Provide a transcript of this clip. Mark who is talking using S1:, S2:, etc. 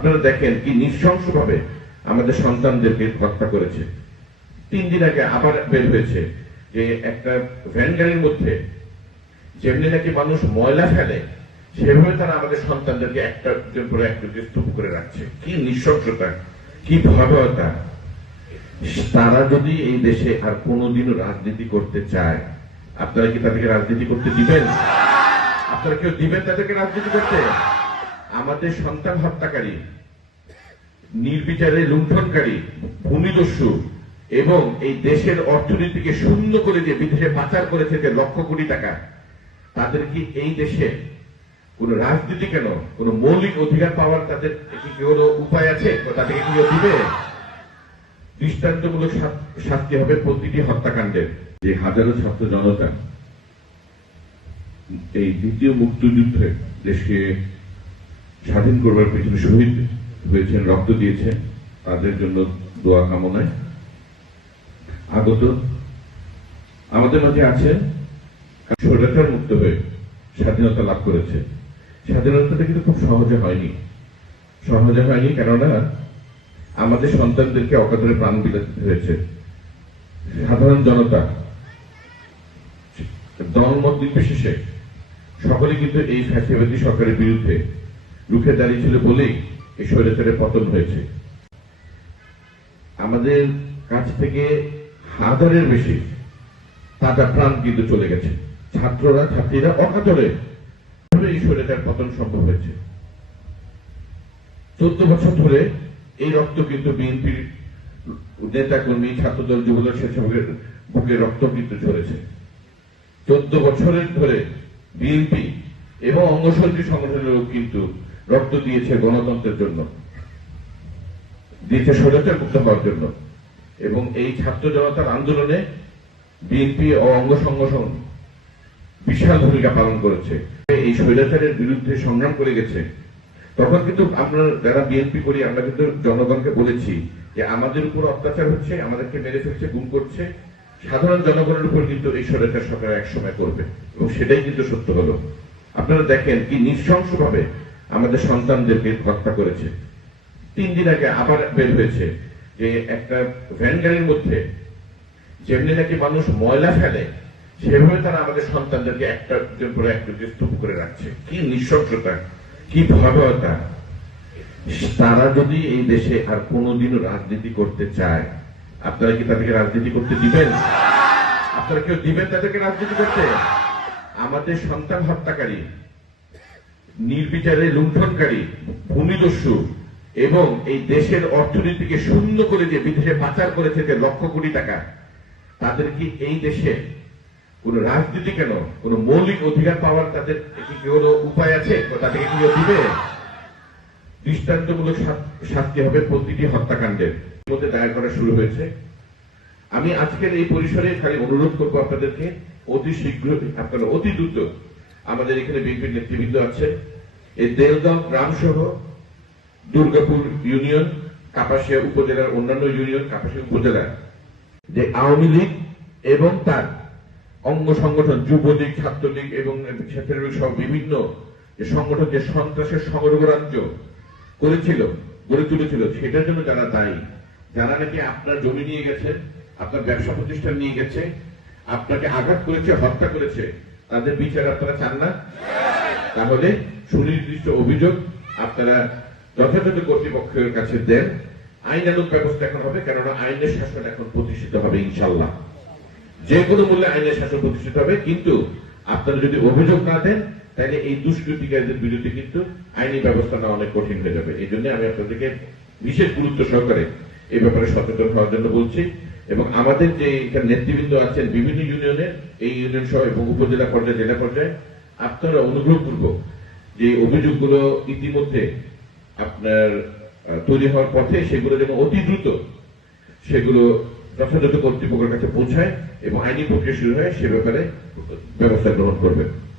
S1: আপনারা দেখেন কি নৃশংসভাবে আমাদের সন্তানদেরকে হত্যা করেছে। তিন দিন আগে আবার বের হয়েছে যে একটা ভ্যান গাড়ির মধ্যে যেমনি নাকি মানুষ ময়লা ফেলে, সেভাবে তারা আমাদের সন্তানদেরকে একটা পরে একটা স্তূপ করে রাখছে। কি নৃশংসতা, কি ভয়াবহতা। তারা যদি এই দেশে আর কোনোদিনও রাজনীতি করতে চায়, আপনারা কি তাদেরকে রাজনীতি করতে দিবেন? আপনারা কেউ দিবেন তাদেরকে রাজনীতি করতে? আমাদের সন্তান হত্যাকারী, নির্বিচারে লুণ্ঠনকারী, ভূমিদস্যু এবং এই দেশের অর্থনীতিকে শূন্য করে দিয়ে বিদেশে পাচার করে থেকে লক্ষ কোটি টাকা, তাদের কি এই দেশে কোন রাজনীতি কেন, কোন মৌলিক অধিকার পাওয়ার তাদের কি কোনো উপায় আছে তাদেরকে কি দিবে? দৃষ্টান্তমূলক শাস্তি হবে প্রতিটি হত্যাকাণ্ডের। যে হাজারো ছাত্র জনতা এই দ্বিতীয় মুক্তিযুদ্ধে দেশকে স্বাধীন করবার পেছনে শহীদ হয়েছেন, রক্ত দিয়েছেন, তাদের জন্য দোয়া কামনায় আগত। আমাদের মাঝে আছে স্বৈরাচার মুক্ত হয়ে স্বাধীনতা লাভ করেছে। স্বাধীনতাটা কিন্তু খুব সহজে হয়নি। সহজে হয়নি কেননা আমাদের সন্তানদেরকে অকাতরে প্রাণ বিলাতে হয়েছে। সাধারণ জনতা দলমত নির্বিশেষে সকলে কিন্তু এই ফ্যাসিবাদী সরকারের বিরুদ্ধে রুখে দাঁড়িয়েছিল বলেই এই স্বৈরাচারের পতন হয়েছে। আমাদের কাছ থেকে হাজারের বেশি তাজা প্রাণ কিন্তু চলে গেছে। ছাত্ররা, ছাত্রীরা অকাতরে এই স্বৈরাচার পতন সম্ভব হয়েছে। চোদ্দ বছর ধরে এই রক্ত কিন্তু বিএনপির নেতা কর্মী ছাত্রদল, যুবদল, স্বেচ্ছাসেবকের বুকে রক্ত কিন্তু ঝরেছে। চোদ্দ বছরের ধরে বিএনপি এবং অঙ্গসহযোগী সংগঠনের লোক কিন্তু রক্ত দিয়েছে গণতন্ত্রের জন্য, দিয়েছে স্বৈরাচার মুক্ত হওয়ার জন্য, এবং এই ছাত্র জনতার আন্দোলনে বিএনপি ও অঙ্গ সংগঠন বিশাল ভূমিকা পালন করেছে। এই স্বৈরাচারের বিরুদ্ধে সংগ্রাম করে গেছে। তখন কিন্তু আমরা যারা বিএনপি করি, আমরা কিন্তু জনগণকে বলেছি যে আমাদের উপর অত্যাচার হচ্ছে, আমাদেরকে মেরে ফেলছে, গুম করছে। সাধারণ জনগণের উপর কিন্তু এই স্বৈরাচার সরকার একসময় করবে, এবং সেটাই কিন্তু সত্য হলো। আপনারা দেখেন কি নৃশংসভাবে আমাদের সন্তানদেরকে হত্যা করেছে। তিন দিন আগে আবার বের হয়েছে যে একটা ভ্যান গাড়ির মধ্যে যেমনি নাকি মানুষ ময়লা ফেলে, সেভাবে তারা আমাদের সন্তানদেরকে একটা পরে একটা স্তূপ করে রাখছে। কি নৃশংসতা কি ভয়াবহতা। তারা যদি এই দেশে আর কোনোদিনও রাজনীতি করতে চায়, আপনারা কি তাদেরকে রাজনীতি করতে দিবেন? আপনারা কেউ দিবেন তাদেরকে রাজনীতি করতে? আমাদের সন্তান হত্যাকারী নির্বিচারে লুণ্ঠনকারী, ভূমিদস্যু এবং এই দেশের অর্থনীতিকে শূন্য করে দিয়ে বিদেশে পাচার করে থেকে লক্ষ কোটি টাকা, তাদের কি এই দেশে কোন রাজনীতি কেন, কোন মৌলিক অধিকার পাওয়ার তাদের কি কোনো উপায় আছে তাদেরকে কি দিবে? দৃষ্টান্তমূলক শাস্তি হবে প্রতিটি হত্যাকাণ্ডের। মধ্যে দায়ের করা শুরু হয়েছে। আমি আজকের এই পরিসরে খালি অনুরোধ করব আপনাদেরকে, অতি শীঘ্রই, আপনারা অতি দ্রুত আমাদের এখানে বিএনপির নেতৃবৃন্দ আছে এই দেলগাঁও গ্রাম সহ দুর্গাপুর ইউনিয়ন, কাপাসিয়া উপজেলার অন্যান্য ইউনিয়ন, কাপাসিয়া উপজেলা যে আওয়ামী লীগ এবং তার অঙ্গ সংগঠন, যুবলীগ, ছাত্রলীগ এবং স্বেচ্ছাসেবক সহ বিভিন্ন যে সংগঠন, যে সন্ত্রাসের সংগ্রাহ্য করেছিল, গড়ে তুলেছিল, সেটার জন্য যারা দায়ী, যারা নাকি আপনার জমি নিয়ে গেছে, আপনার ব্যবসা প্রতিষ্ঠান নিয়ে গেছে, আপনাকে আঘাত করেছে, হত্যা করেছে তাদের বিচার আপনারা চান না? তাহলে সুনির্দিষ্ট অভিযোগ আপনারা যথাযথ কর্তৃপক্ষের কাছে দেন। আইনানুক ব্যবস্থা এখন হবে, কেননা আইনের শাসন এখন প্রতিষ্ঠিত হবে ইনশাল্লাহ যে কোনো মূল্যে আইনের শাসন প্রতিষ্ঠিত হবে, কিন্তু আপনারা যদি অভিযোগ না দেন, তাহলে এই দুষ্কৃতিকারীদের বিরুদ্ধে কিন্তু আইনি ব্যবস্থা নেওয়া অনেক কঠিন হয়ে যাবে। এই জন্য আমি আপনাদেরকে বিশেষ গুরুত্ব সহকারে এই ব্যাপারে সচেতন হওয়ার জন্য বলছি। এবং আমাদের যে এখানে নেতৃবৃন্দ আছেন বিভিন্ন ইউনিয়নের, এই ইউনিয়ন সহ এবং উপজেলা পর্যায়ে, জেলা পর্যায়ে, আপনারা অনুগ্রহপূর্বক যে অভিযোগগুলো ইতিমধ্যে আপনার তৈরি হওয়ার পথে সেগুলো যেন অতি দ্রুত সেগুলো যথাযথ কর্তৃপক্ষের কাছে পৌঁছায় এবং আইনি প্রক্রিয়া শুরু হয়, সে ব্যাপারে ব্যবস্থা গ্রহণ করবেন।